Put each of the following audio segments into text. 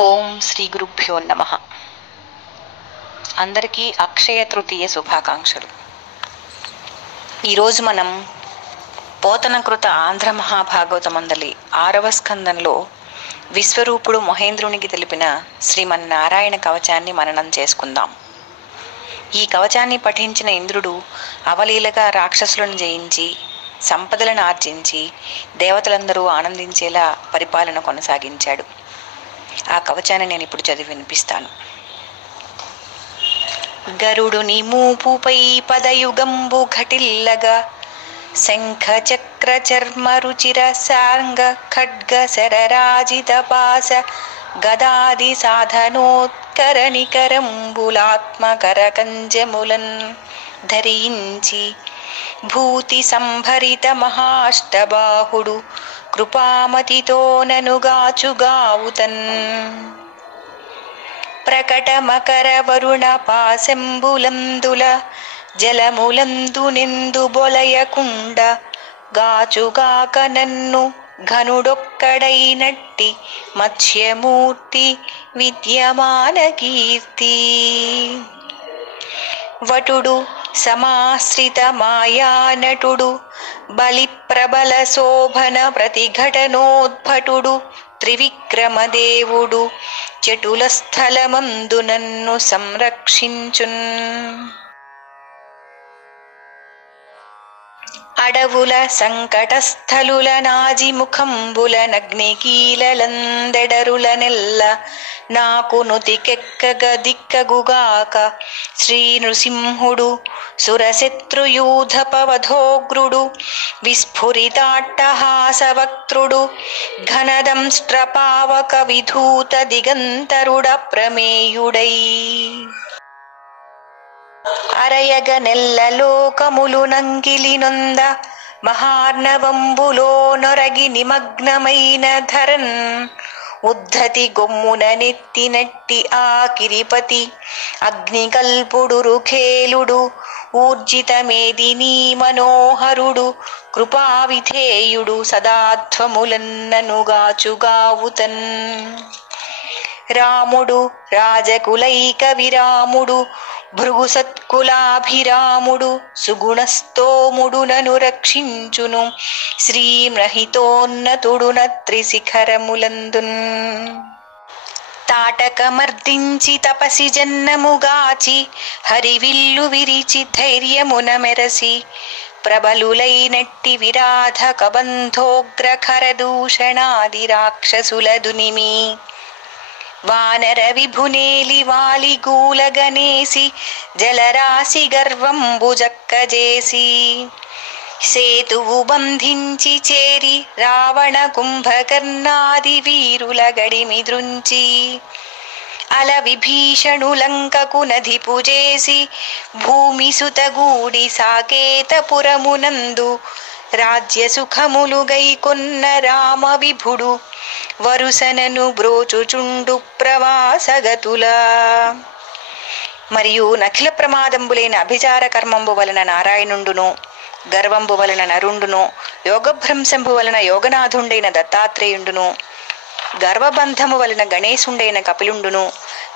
ఓం శ్రీ గురుభ్యో నమః. అందరికీ అక్షయ తృతీయ శుభాకాంక్షలు. ఈరోజు మనం పోతనకృత ఆంధ్ర మహాభాగవతమందలి 6వ స్కందంలో విశ్వరూపుడు మహేంద్రునికి తెలిపిన శ్రీమన్నారాయణ కవచాన్ని మననం చేసుకుందాం. ఈ కవచాన్ని పఠించిన ఇంద్రుడు అవలీలగా రాక్షసులను జయించి సంపదలను ఆర్జించి దేవతలందరూ ఆనందించేలా పరిపాలన కొనసాగించాడు. ఆ కవచాన్ని నేను ఇప్పుడు చదివి వినిపిస్తాను. గరుడుని మూపుపై పదయుగంబు ఘటిల్లగా శంఖ చక్ర చర్మ రుచిర సాంగ ఖడ్గ శరరాజిత పాస గదాది సాధనోత్కరణికరంబులాత్మకర కంజములన్ ధరించి భూతి సంభరిత మహాష్టబాహుడు కృపామతితో ననుగాచుగావుతన్ ప్రకట మకర వరుణ పాశంబులందుల జలములందు నిందు బొలయకుండ గాచుగాక నన్ను ఘనుడొక్కడైనట్టి మత్స్యమూర్తి విద్యమాన కీర్తి వటుడు సమాశ్రిత మాయానటుడు బలి ప్రబల శోభన ప్రతిఘటనోద్భటుడు త్రివిక్రమదేవుడు చటుల స్థలమందు నన్ను సంరక్షించున్. అడవుల సంకటస్థలుల నాజిముఖంబుల నగ్నికీలలందెడరుల నెల్ల నాకు నుతికెక్కగ దిక్కగుగాక శ్రీ నృసింహుడు సురశత్రుయూధపవధోగ్రుడు విస్ఫురితాట్టహాసవక్త్రుడు ఘనదంష్ట్రపావక విధూత దిగంతరుడ ప్రమేయుడై అరయగ నెల్ల లోకములు నంగిలి నొంద మహార్ణవంబులో నొరగి నిమగ్నమైన ధరన్ ఉద్ధతి గొమ్మున నెత్తినట్టి ఆ కిరిపతి అగ్నికల్పుడు రుఖేలుడు ఊర్జితమేదినీ మనోహరుడు కృపావిధేయుడు సదాధ్వములన్ననుగాచుగావుతన్. రాముడు రాజకులైక విరాముడు భృగుసత్కులాభిరాముడు సుగుణస్తోముడు నను రక్షించును శ్రీమహితోన్నతుడు నత్రిశిఖరములందున్. తాటకమర్దించి తపసి జన్నముగాచి హరివిల్లు విరిచి ధైర్యమున మెరసి ప్రబలులైనట్టి విరాధ కబంధోగ్ర ఖరదూషణాది రాక్షసుల దునిమి వానర విభునేలి వాలి గూలగనేసి జలరాశి గర్వంబుజక్కజేసి సేతువు బంధించి చేరి రావణ కుంభకర్ణాది వీరుల గడిమిద్రుంచి అల విభీషణులంకకు నధిపుజేసి భూమి సుతగూడి సాకేతపురమునందు రాజ్య సుఖములు గైకొన్న రామ విభుడు వరుసనను బ్రోచుచుండు ప్రవాసగతుల. మరియు నఖిల ప్రమాదంబులైన అభిచార కర్మంబు వలన నారాయణుండును గర్వంబు వలన నరుండును యోగభ్రంశంబు వలన యోగనాథుండైన దత్తాత్రేయుండును గర్వబంధము వలన గణేశుండైన కపిలుండును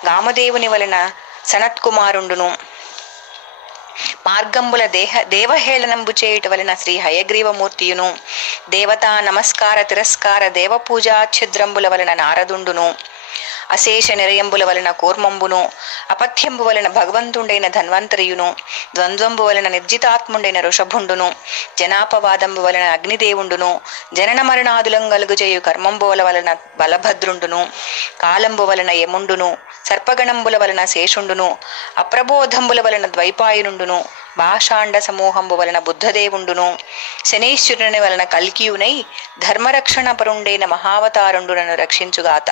గామదేవుని వలన సనత్కుమారుండును మార్గంబుల దేవహేళనంబు చేయుట వలన శ్రీ హయగ్రీవమూర్తియును దేవతా నమస్కార తిరస్కార దేవపూజాఛిద్రంబుల వలన నారదుండును అశేష నిరయంబుల వలన కూర్మంబును అపథ్యంబు వలన భగవంతుండైన ధన్వంతరియును ద్వంద్వంబు వలన నిర్జితాత్ముండైన ఋషభుండును జనాపవాదంబు వలన అగ్నిదేవుండును జనన మరణాదులం గలుగుచేయు కర్మంబుల వలన బలభద్రుండును కాలంబు వలన యముండును సర్పగణంబుల వలన శేషుండును అప్రబోధంబుల వలన ద్వైపాయునుండును భాషాండ సమూహంబు వలన బుద్ధదేవుండును శనీశ్వరుని వలన కల్కియునై ధర్మరక్షణ పరుండైన మహావతారుండు నన్ను రక్షించుగాత.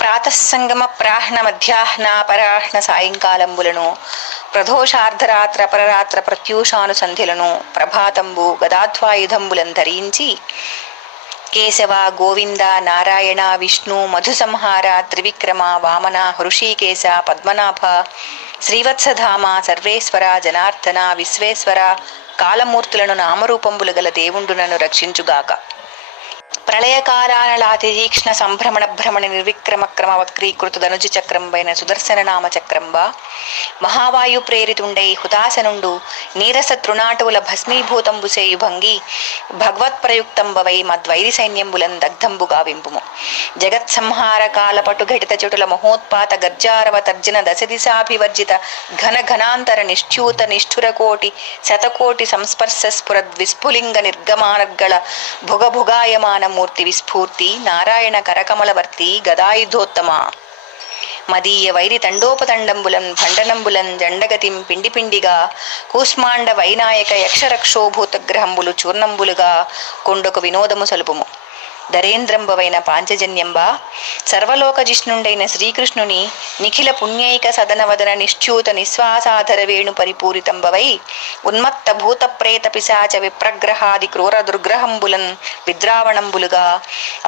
ప్రాతస్సంగమ ప్రాహ్న మధ్యాహ్న పరాహ్న సాయంకాలంబులను ప్రదోషార్ధరాత్ర పరరాత్ర ప్రత్యూషానుసంధ్యలను ప్రభాతంబు గదాధ్వాయుధంబులను ధరించి కేశవ గోవింద నారాయణ విష్ణు మధుసంహార త్రివిక్రమ వామన హృషీకేశ పద్మనాభ శ్రీవత్సధామ సర్వేశ్వర జనార్దన విశ్వేశ్వర కాలమూర్తులను నామరూపంబులు గల దేవుండు నన్ను రక్షించుగాక. ప్రళయకాలానలాతితీక్ష్ణ సంభ్రమణ భ్రమణ నిర్విక్రమక్రమ వక్రీకృత ధనుజ చక్రంబైన సుదర్శన నామ చక్రంబ మహావాయు ప్రేరితుండై హుతాసనుండు నీరస తృణాటువుల భస్మీభూతంబు సేయు భంగి భగవత్ప్రయుక్తంబవై మద్వైరి సైన్యంబులం దగ్ధంబుగా వింపుము. జగత్సంహార కాలపటు ఘటిత చటుల మహోత్పాత గర్జారవ తర్జన దశదిశాభివర్జిత ఘన ఘనాంతర నిశ్చ్యూత నిష్ఠురకోటి శతకోటి సంస్పర్శ స్ఫురద్ విస్ఫులింగ నిర్గమానర్గళ భుగభుగాయమాన మూర్తి విస్ఫూర్తి నారాయణ కరకమలవర్తి గదాయుధోత్తమ మదీయ వైరి తండోపతండంబులం భండనంబులం జండగతిం పిండి పిండిగా కూస్మాండ వైనాయక యక్షరక్షోభూతగ్రహంబులు చూర్ణంబులుగా కొండొక వినోదము సలుపుము. ధరేంద్రంబవైన పాంచజన్యంబ సర్వలోక జిష్ణుండైన శ్రీకృష్ణుని నిఖిల పుణ్యైక సదనవదన నిశ్చ్యూత నిశ్వాసాధర వేణు పరిపూరితంబవై ఉన్మత్త భూత ప్రేత పిశాచ విప్రగ్రహాది క్రూర దుర్గ్రహంబులన్ విద్రావణంబులుగా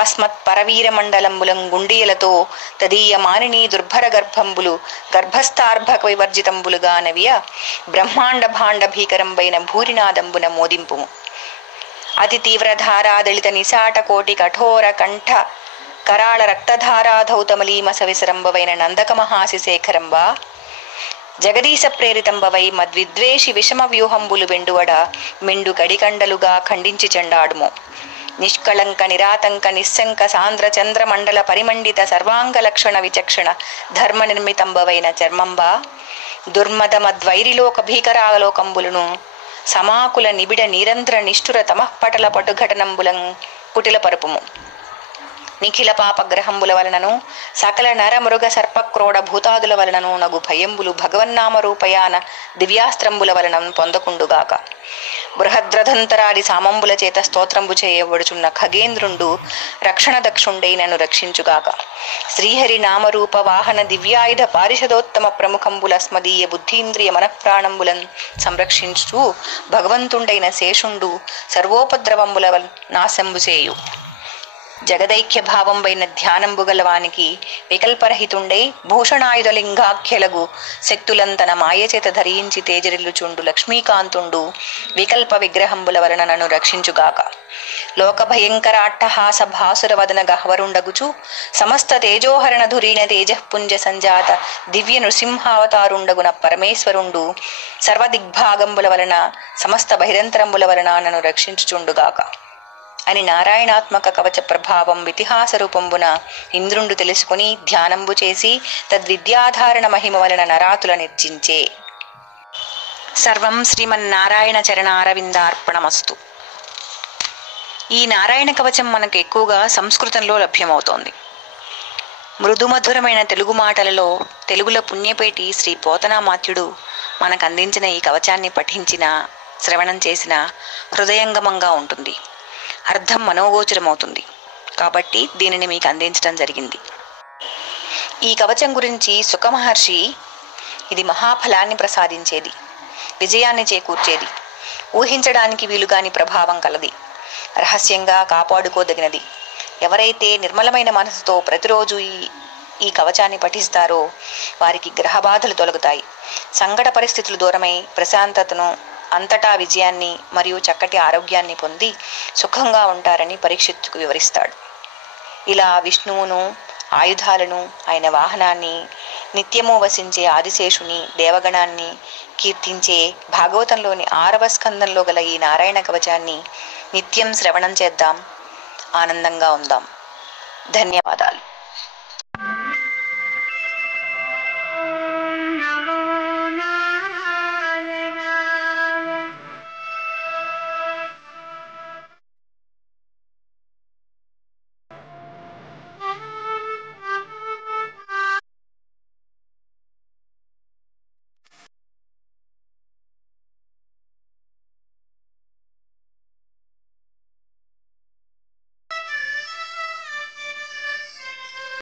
అస్మత్ పరవీర మండలంబులం గుండియలతో తదీయ మానిని దుర్భర గర్భంబులు గర్భస్థార్భక వివర్జితంబులుగా నవ్య బ్రహ్మాండ భాండ భీకరంబైన భూరినాదంబున మోదింపుము. అతి తీవ్రధారాదళిత నిశాట కోటి కఠోర కంఠ కరాళ రక్తధారాధౌతమలీమస విసరంబవైన నందక మహాశిశేఖరంబ జగదీశ ప్రేరితంబవై మద్విద్వేషి విషమ వ్యూహంబులు వెండువడ మెండు కడికండలుగా ఖండించి చెండాడుము. నిష్కళంక నిరాతంక నిస్సంక సాంద్ర చంద్ర మండల పరిమండిత సర్వాంగ లక్షణ విచక్షణ ధర్మ నిర్మితంబవైన చర్మంబ దుర్మద మద్వైరిలోక భీకరాలోకంబులను సమాకుల నిబిడ నిరంధ్ర నిష్ఠుర తమఃపటల పటుఘటనంబులం కుటిల పరుపుము. నిఖిల పాపగ్రహంబుల వలనను సకల నర మృగ సర్పక్రోడ భూతాదుల వలనను నగు భయంబులు భగవన్నామ రూపయాన దివ్యాస్త్రంబుల వలనం పొందకుండుగాక. బృహద్రథంతరాది సామంబుల చేత స్తోత్రంబు చేయబడుచున్న ఖగేంద్రుండు రక్షణ దక్షుండై నన్ను రక్షించుగాక. శ్రీహరి నామరూప వాహన దివ్యాయుధ పారిషదోత్తమ ప్రముఖంబుల స్మదీయ బుద్ధీంద్రియ మనఃప్రాణంబులను సంరక్షించు భగవంతుండైన శేషుండు సర్వోపద్రవంబుల నాశంబు చేయు. జగదైక్య భావంబైన ధ్యానంబుగలవానికి వికల్పరహితుండై భూషణాయుధలింగాఖ్యలగు శక్తులంతన మాయచేత ధరించి తేజరిల్లుచుండు లక్ష్మీకాంతుండు వికల్ప విగ్రహంబుల వలన నన్ను రక్షించుగాక. లోక భయంకరాట్టహాస భాసుర వదన గహ్వరుండగుచు సమస్త తేజోహరణ ధురీణ తేజఃపుంజ సంజాత దివ్య నృసింహావతారుండగున పరమేశ్వరుండు సర్వదిగ్భాగంబుల వలన సమస్త బహిరంతరంబుల వలన నన్ను రక్షించుచుండుగాక అని నారాయణాత్మక కవచ ప్రభావం ఇతిహాస రూపంబున ఇంద్రుండు తెలుసుకుని ధ్యానంబు చేసి తద్విద్యాధారణ మహిమ వలన నరాతుల నిర్జించే. సర్వం శ్రీమన్నారాయణ చరణారవిందార్పణమస్తు. ఈ నారాయణ కవచం మనకు ఎక్కువగా సంస్కృతంలో లభ్యమవుతోంది. మృదుమధురమైన తెలుగు మాటలలో తెలుగులో పుణ్యపేటి శ్రీ పోతనామాత్యుడు మనకు అందించిన ఈ కవచాన్ని పఠించిన శ్రవణం చేసిన హృదయంగమంగా ఉంటుంది, అర్థం మనోగోచరమవుతుంది. కాబట్టి దీనిని మీకు అందించడం జరిగింది. ఈ కవచం గురించి సుఖమహర్షి ఇది మహాఫలాన్ని ప్రసాదించేది, విజయాన్ని చేకూర్చేది, ఊహించడానికి వీలుగాని ప్రభావం కలది, రహస్యంగా కాపాడుకోదగినది. ఎవరైతే నిర్మలమైన మనసుతో ప్రతిరోజు ఈ కవచాన్ని పఠిస్తారో వారికి గ్రహబాధలు తొలగుతాయి, సంకట పరిస్థితులు దూరమై ప్రశాంతతను అంతటా విజయాన్ని మరియు చక్కటి ఆరోగ్యాన్ని పొంది సుఖంగా ఉంటారని పరీక్షిత్తుకు వివరిస్తాడు. ఇలా విష్ణువును, ఆయుధాలను, ఆయన వాహనాన్ని, నిత్యము వసించే ఆదిశేషుని, దేవగణాన్ని కీర్తించే భాగవతంలోని 6వ స్కందంలో గల ఈ నారాయణ కవచాన్ని నిత్యం శ్రవణం చేద్దాం, ఆనందంగా ఉందాం. ధన్యవాదాలు.